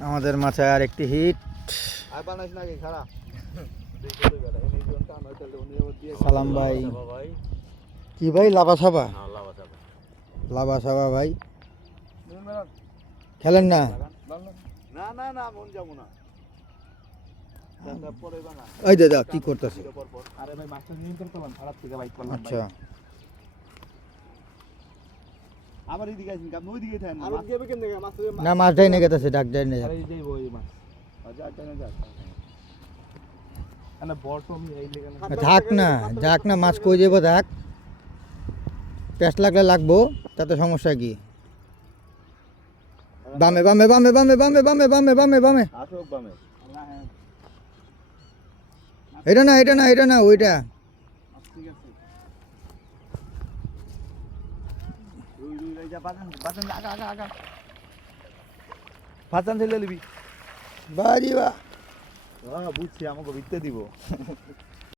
আমাদের মাথায় আর একটি হিট। সালাম ভাই। কি ভাই লাভা সাবা? লাভা সাবা ভাই খেলেন না? এই দাদা কি করতেছে? আচ্ছা আবার এদিকে আইছেন কাম ওই দিকে থাকেন না মাছ ডাই নিয়ে গেছে ডাক ডাই নিয়ে আরে এই যে ওই মাছ যা যা আনা বটম এই লেগে যাক না মাছ কই যাবো থাক, পেঁচ লাগলে লাগবো, তাতে সমস্যা কি? বামে বামে বামে বামে বামে বামে বামে বামে বামে আসুক বামে এটা না ওইটা। ঠিক আছে রুই রুই এই যা বাজান বাজান আগা আগা আগা বাজান ঠেলে নিবি বাড়ি বা বুঝছি আমাকে ভিত্তে দিব